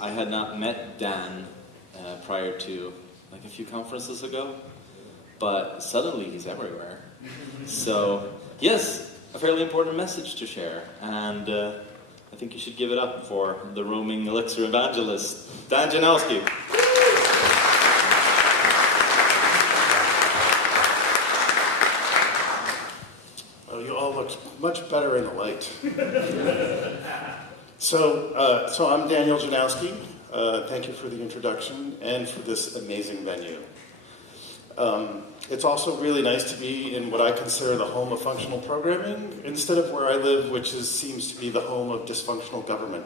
I had not met Dan prior to like a few conferences ago, but suddenly he's everywhere. So, yes, a fairly important message to share, and I think you should give it up for the roaming Elixir evangelist, Dan Janowski. Well, you all look much better in the light. So I'm Daniel Janowski. Thank you for the introduction and for this amazing venue. It's also really nice to be in what I consider the home of functional programming, instead of where I live, which seems to be the home of dysfunctional government.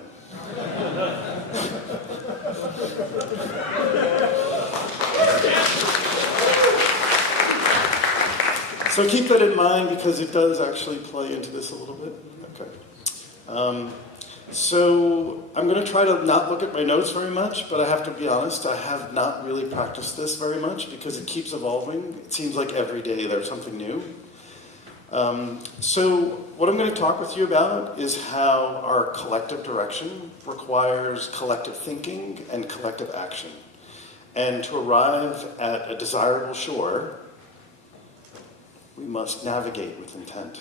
So keep that in mind, because it does actually play into this a little bit. Okay. So I'm going to try to not look at my notes very much, but I have to be honest, I have not really practiced this very much because it keeps evolving. It seems like every day there's something new. So what I'm going to talk with you about is how our collective direction requires collective thinking and collective action. And to arrive at a desirable shore, we must navigate with intent.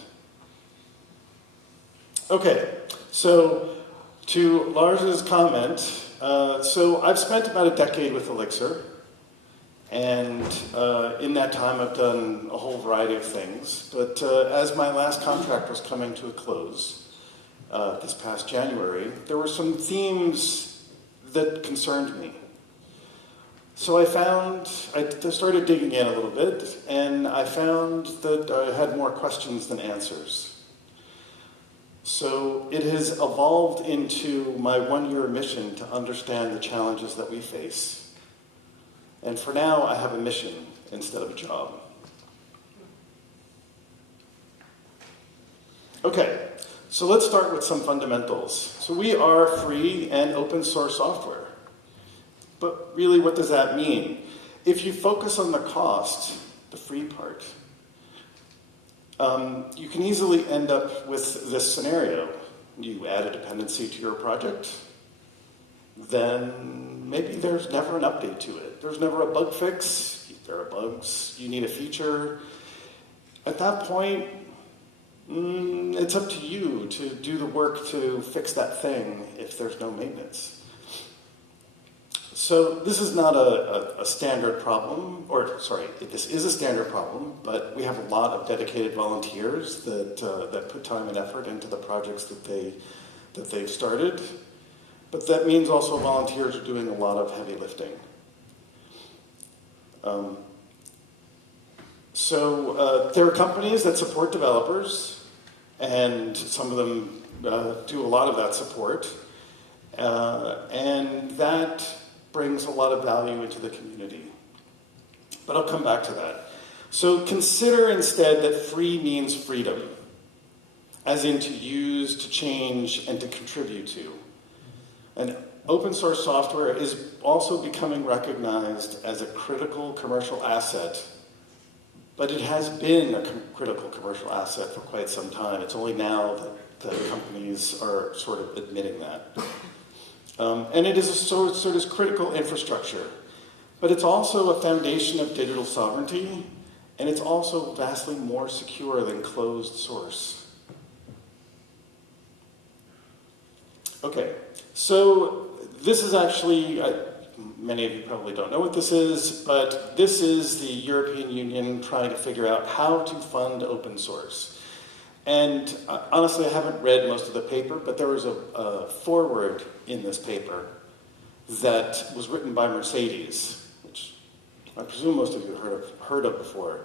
Okay, so to Lars's comment, so I've spent about a decade with Elixir, and in that time I've done a whole variety of things, but as my last contract was coming to a close this past January, there were some themes that concerned me. So I started digging in a little bit, and I found that I had more questions than answers. So it has evolved into my one-year mission to understand the challenges that we face. And for now, I have a mission instead of a job. Okay, so let's start with some fundamentals. So we are free and open source software. But really, what does that mean? If you focus on the cost, the free part, you can easily end up with this scenario. You add a dependency to your project, then maybe there's never an update to it. There's never a bug fix. There are bugs. You need a feature. At that point, it's up to you to do the work to fix that thing if there's no maintenance. So this is not a standard problem, this is a standard problem, but we have a lot of dedicated volunteers that put time and effort into the projects that they've started. But that means also volunteers are doing a lot of heavy lifting. There are companies that support developers, and some of them do a lot of that support, and that brings a lot of value into the community. But I'll come back to that. So consider instead that free means freedom, as in to use, to change, and to contribute to. And open source software is also becoming recognized as a critical commercial asset, but it has been a critical commercial asset for quite some time. It's only now that companies are sort of admitting that. And it is a sort of critical infrastructure, but it's also a foundation of digital sovereignty, and it's also vastly more secure than closed source. Okay, so this is actually, many of you probably don't know what this is, but this is the European Union trying to figure out how to fund open source. And honestly, I haven't read most of the paper, but there was a foreword in this paper that was written by Mercedes, which I presume most of you heard of before.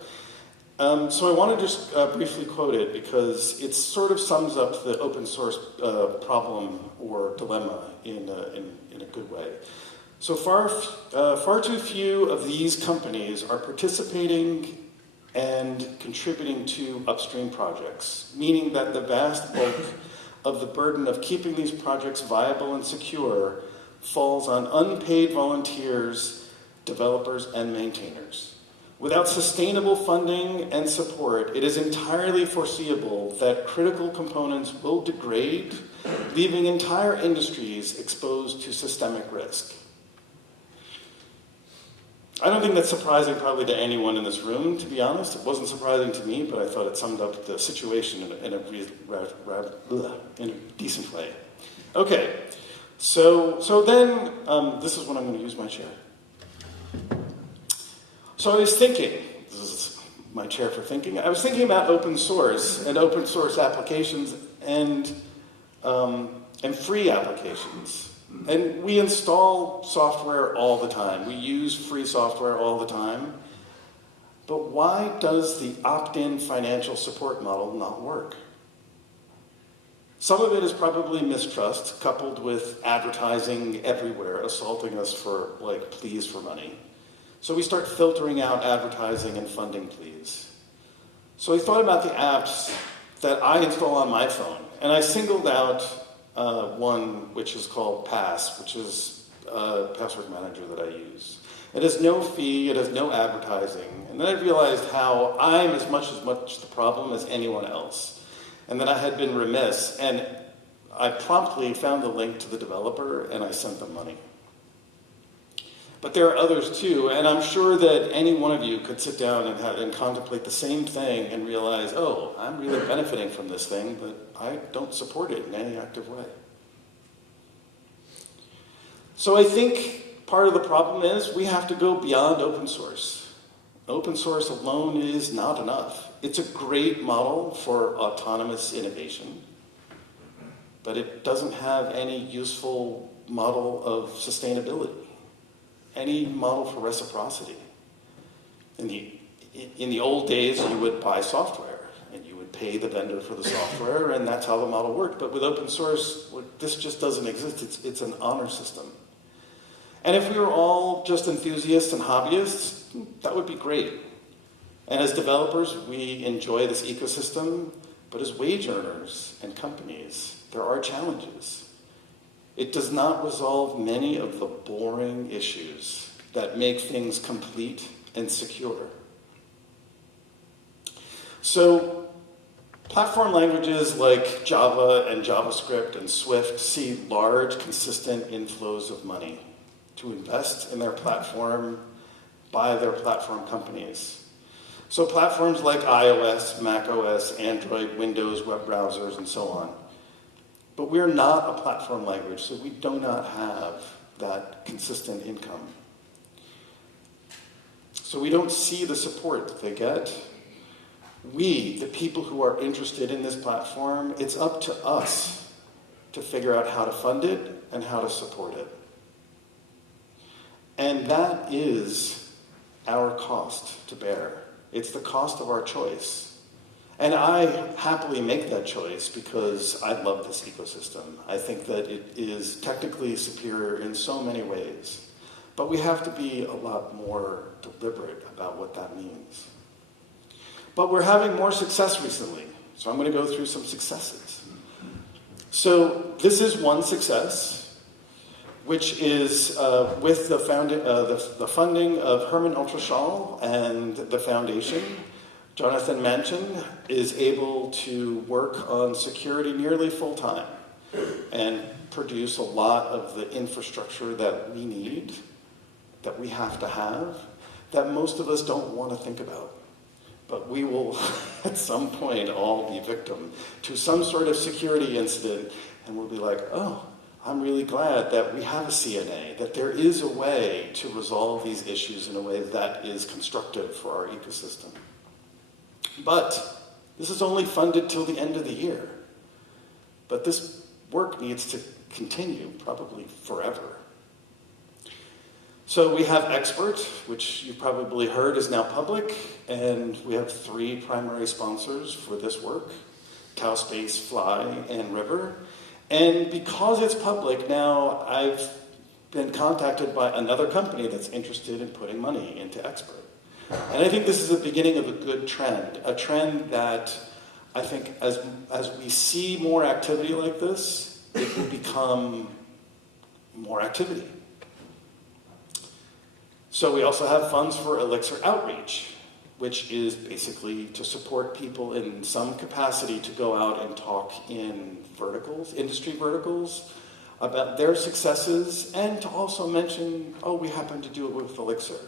So I want to just briefly quote it because it sort of sums up the open source problem or dilemma in a good way. So far too few of these companies are participating and contributing to upstream projects, meaning that the vast bulk of the burden of keeping these projects viable and secure falls on unpaid volunteers, developers, and maintainers. Without sustainable funding and support, it is entirely foreseeable that critical components will degrade, leaving entire industries exposed to systemic risk. I don't think that's surprising probably to anyone in this room, to be honest. It wasn't surprising to me, but I thought it summed up the situation in a decent way. Okay, so then, this is when I'm going to use my chair. So I was thinking, this is my chair for thinking, I was thinking about open source and open source applications and free applications. And we install software all the time. We use free software all the time. But why does the opt-in financial support model not work? Some of it is probably mistrust, coupled with advertising everywhere, assaulting us for, like, pleas for money. So we start filtering out advertising and funding pleas. So I thought about the apps that I install on my phone, and I singled out one which is called Pass, which is a password manager that I use. It has no fee, it has no advertising, and then I realized how I'm as much the problem as anyone else, and that I had been remiss, and I promptly found the link to the developer and I sent them money. But there are others too, and I'm sure that any one of you could sit down and contemplate the same thing and realize, oh, I'm really benefiting from this thing, but I don't support it in any active way. So I think part of the problem is we have to go beyond open source. Open source alone is not enough. It's a great model for autonomous innovation, but it doesn't have any useful model of sustainability. Any model for reciprocity. In the old days, you would buy software, and you would pay the vendor for the software, and that's how the model worked. But with open source, this just doesn't exist. It's an honor system. And if we were all just enthusiasts and hobbyists, that would be great. And as developers, we enjoy this ecosystem, but as wage earners and companies, there are challenges. It does not resolve many of the boring issues that make things complete and secure. So, platform languages like Java and JavaScript and Swift see large, consistent inflows of money to invest in their platform by their platform companies. So platforms like iOS, macOS, Android, Windows, web browsers, and so on. But we're not a platform language, so we do not have that consistent income. So we don't see the support that they get. We, the people who are interested in this platform, it's up to us to figure out how to fund it and how to support it. And that is our cost to bear. It's the cost of our choice. And I happily make that choice because I love this ecosystem. I think that it is technically superior in so many ways. But we have to be a lot more deliberate about what that means. But we're having more success recently, so I'm going to go through some successes. So this is one success, which is with the funding of Herman Ultraschall and the foundation. Jonathan Manchin is able to work on security nearly full-time and produce a lot of the infrastructure that we need, that we have to have, that most of us don't want to think about. But we will, at some point, all be victim to some sort of security incident, and we'll be like, oh, I'm really glad that we have a CNA, that there is a way to resolve these issues in a way that is constructive for our ecosystem. But this is only funded till the end of the year. But this work needs to continue, probably forever. So we have Expert, which you've probably heard is now public, and we have 3 primary sponsors for this work, Tau Space, Fly, and River. And because it's public now, I've been contacted by another company that's interested in putting money into Expert. And I think this is the beginning of a good trend, a trend that I think as we see more activity like this, it will become more activity. So we also have funds for Elixir Outreach, which is basically to support people in some capacity to go out and talk in verticals, industry verticals, about their successes, and to also mention, oh, we happen to do it with Elixir.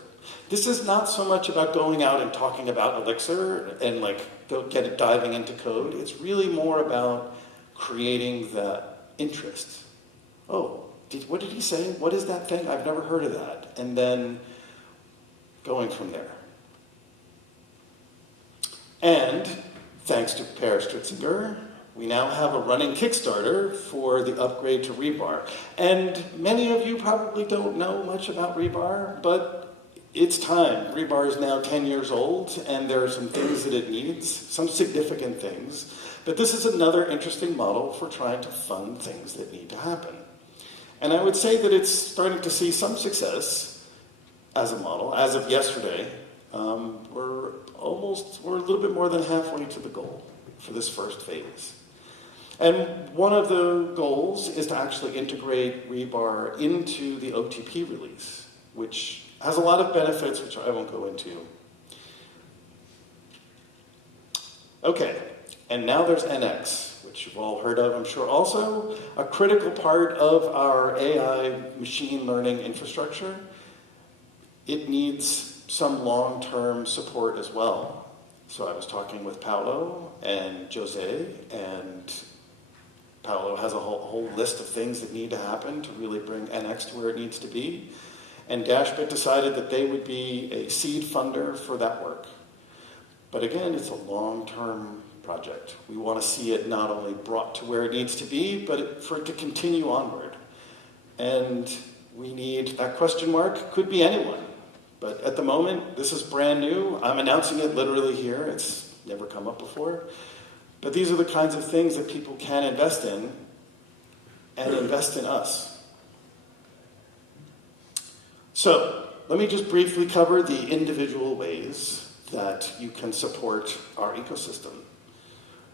This is not so much about going out and talking about Elixir and diving into code. It's really more about creating the interest. Oh, what did he say? What is that thing? I've never heard of that. And then going from there. And thanks to Per Stritzinger, we now have a running Kickstarter for the upgrade to Rebar. And many of you probably don't know much about Rebar, but it's time. Rebar is now 10 years old, and there are some things that it needs, some significant things. But this is another interesting model for trying to fund things that need to happen. And I would say that it's starting to see some success as a model. As of yesterday, we're a little bit more than halfway to the goal for this first phase. And one of the goals is to actually integrate Rebar into the OTP release, which has a lot of benefits, which I won't go into. Okay, and now there's NX, which you've all heard of, I'm sure. Also, a critical part of our AI machine learning infrastructure. It needs some long-term support as well. So I was talking with Paolo and Jose, and Paolo has a whole list of things that need to happen to really bring NX to where it needs to be. And Dashbit decided that they would be a seed funder for that work. But again, it's a long-term project. We want to see it not only brought to where it needs to be, but for it to continue onward. And we need, that question mark could be anyone. But at the moment, this is brand new. I'm announcing it literally here. It's never come up before. But these are the kinds of things that people can invest in and invest in us. So, let me just briefly cover the individual ways that you can support our ecosystem.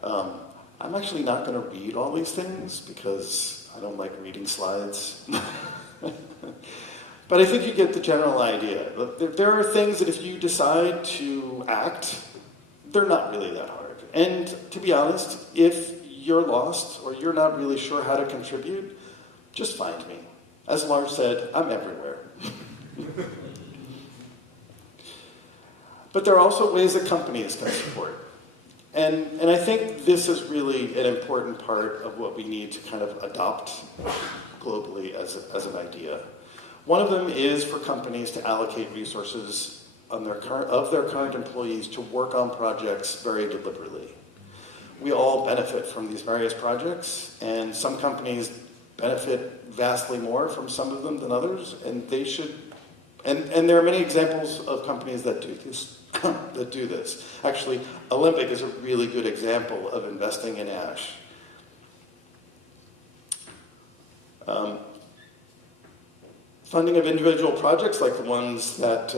I'm actually not going to read all these things because I don't like reading slides. But I think you get the general idea. There are things that if you decide to act, they're not really that hard. And to be honest, if you're lost or you're not really sure how to contribute, just find me. As Lars said, I'm everywhere. But there are also ways that companies can support. And I think this is really an important part of what we need to kind of adopt globally as an idea. One of them is for companies to allocate resources of their current employees to work on projects very deliberately. We all benefit from these various projects, and some companies benefit vastly more from some of them than others, and they should. And there are many examples of companies that do this. Actually, Olympic is a really good example of investing in Ash. Funding of individual projects like the ones that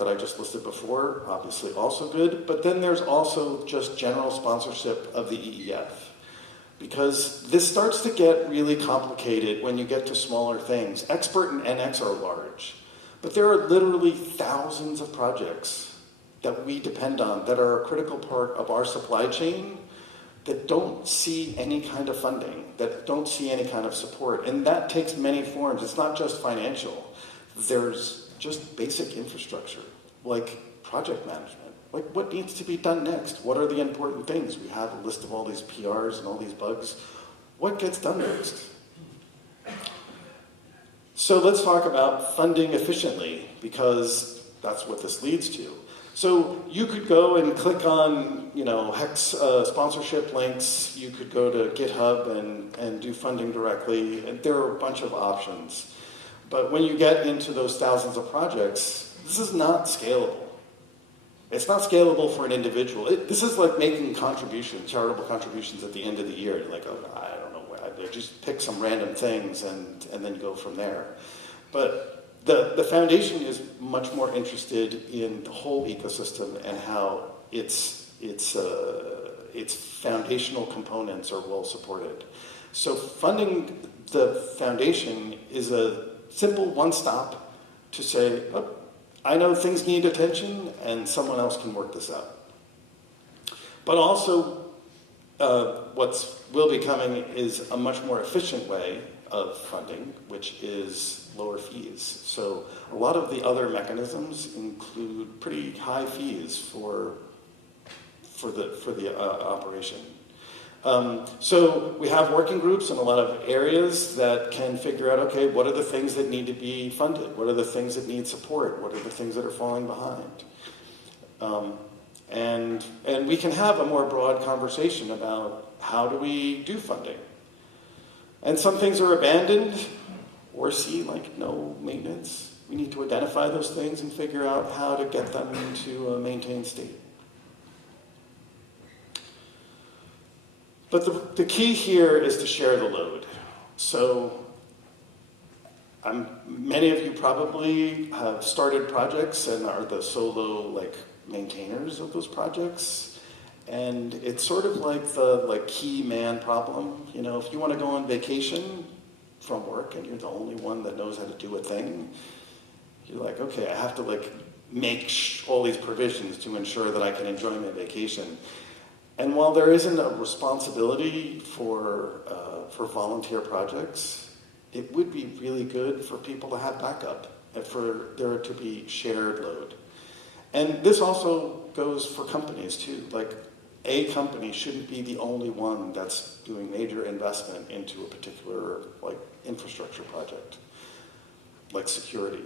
I just listed before, obviously also good, but then there's also just general sponsorship of the EEF. Because this starts to get really complicated when you get to smaller things. Expert and NX are large, but there are literally thousands of projects that we depend on that are a critical part of our supply chain that don't see any kind of funding, that don't see any kind of support. And that takes many forms. It's not just financial. There's just basic infrastructure, like project management. Like what needs to be done next? What are the important things? We have a list of all these PRs and all these bugs. What gets done next? So let's talk about funding efficiently, because that's what this leads to. So you could go and click on, Hex sponsorship links. You could go to GitHub and do funding directly. And there are a bunch of options. But when you get into those thousands of projects, this is not scalable. It's not scalable for an individual. This is like making charitable contributions at the end of the year. You're like, oh, I don't know where. I just pick some random things and then go from there. But the foundation is much more interested in the whole ecosystem and how its foundational components are well supported. So funding the foundation is a simple one-stop to say, oh, I know things need attention and someone else can work this out. But also, will be coming is a much more efficient way of funding, which is lower fees. So a lot of the other mechanisms include pretty high fees for the operation. So we have working groups in a lot of areas that can figure out, okay, what are the things that need to be funded? What are the things that need support? What are the things that are falling behind? And we can have a more broad conversation about how do we do funding. And some things are abandoned or see like no maintenance. We need to identify those things and figure out how to get them into a maintained state. But the key here is to share the load. So many of you probably have started projects and are the solo maintainers of those projects. And it's sort of like the key man problem. You know, if you want to go on vacation from work and you're the only one that knows how to do a thing, you're like, okay, I have to make all these provisions to ensure that I can enjoy my vacation. And while there isn't a responsibility for volunteer projects, it would be really good for people to have backup and for there to be shared load. And this also goes for companies too. A company shouldn't be the only one that's doing major investment into a particular infrastructure project, like security.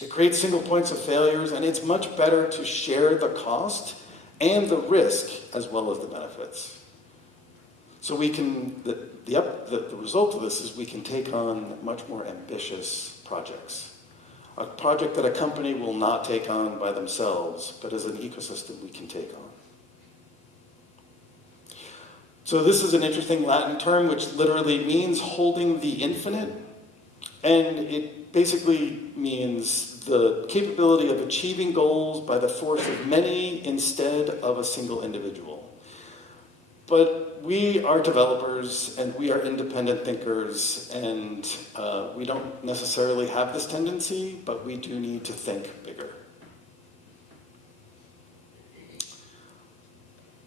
It creates single points of failures, and it's much better to share the cost and the risk as well as the benefits. So we can, the result of this is we can take on much more ambitious projects. A project that a company will not take on by themselves, but as an ecosystem we can take on. So this is an interesting Latin term which literally means holding the infinite, and it basically means the capability of achieving goals by the force of many instead of a single individual. But we are developers and we are independent thinkers, and we don't necessarily have this tendency, but we do need to think bigger.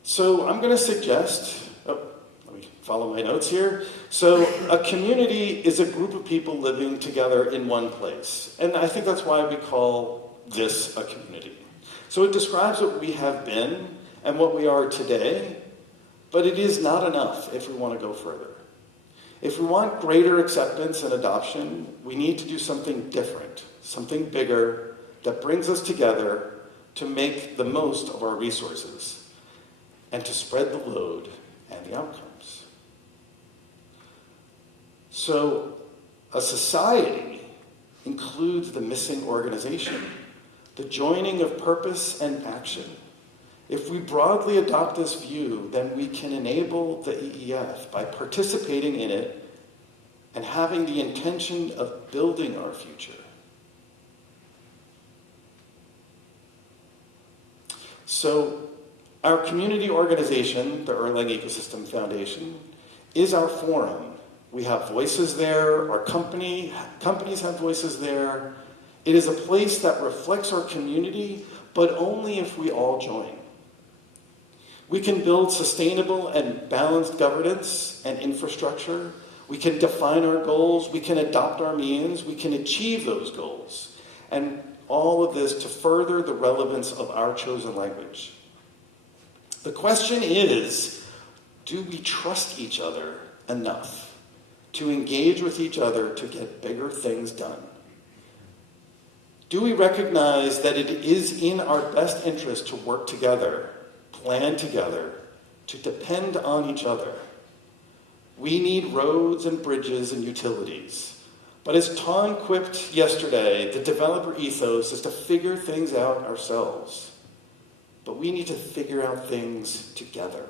So I'm going to suggest, let me follow my notes here. So a community is a group of people living together in one place. And I think that's why we call this a community. So it describes what we have been and what we are today, but it is not enough if we want to go further. If we want greater acceptance and adoption, we need to do something different, something bigger that brings us together to make the most of our resources and to spread the load and the outcomes. So a society includes the missing organization, the joining of purpose and action. If we broadly adopt this view, then we can enable the EEF by participating in it and having the intention of building our future. So our community organization, the Erlang Ecosystem Foundation, is our forum. We have voices there, our companies have voices there. It is a place that reflects our community, but only if we all join. We can build sustainable and balanced governance and infrastructure. We can define our goals. We can adopt our means. We can achieve those goals. And all of this to further the relevance of our chosen language. The question is, do we trust each other enough to engage with each other to get bigger things done? Do we recognize that it is in our best interest to work together, plan together, to depend on each other? We need roads and bridges and utilities. But as Tom quipped yesterday, the developer ethos is to figure things out ourselves. But we need to figure out things together.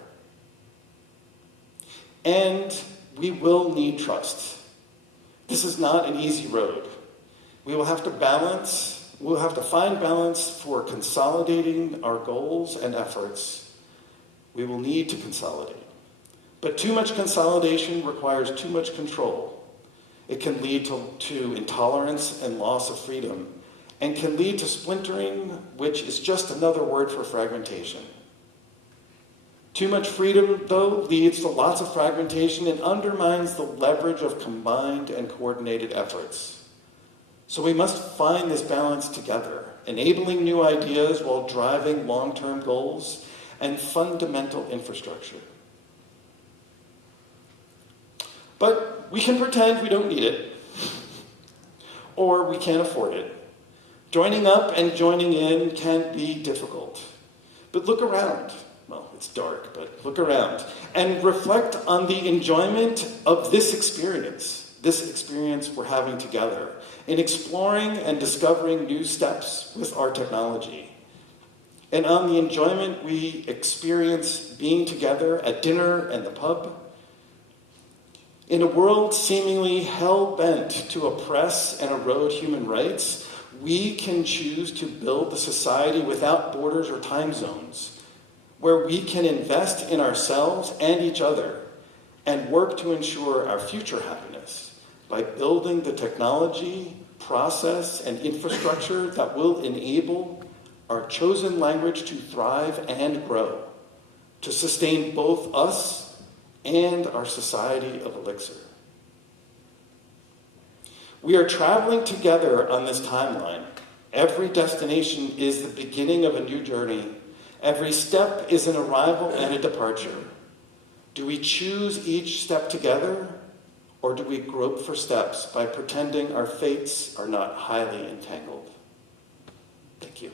And we will need trust. This is not an easy road. We will have to find balance for consolidating our goals and efforts. We will need to consolidate. But too much consolidation requires too much control. It can lead to intolerance and loss of freedom. and can lead to splintering, which is just another word for fragmentation. Too much freedom, though, leads to lots of fragmentation and undermines the leverage of combined and coordinated efforts. So we must find this balance together, enabling new ideas while driving long-term goals and fundamental infrastructure. But we can pretend we don't need it, or we can't afford it. Joining up and joining in can be difficult. But look around. Well, it's dark, but look around and reflect on the enjoyment of this experience we're having together in exploring and discovering new steps with our technology, and on the enjoyment we experience being together at dinner and the pub. In a world seemingly hell-bent to oppress and erode human rights, we can choose to build a society without borders or time zones, where we can invest in ourselves and each other and work to ensure our future happiness by building the technology, process, and infrastructure that will enable our chosen language to thrive and grow, to sustain both us and our society of Elixir. We are traveling together on this timeline. Every destination is the beginning of a new journey. Every step is an arrival and a departure. Do we choose each step together, or do we grope for steps by pretending our fates are not highly entangled? Thank you.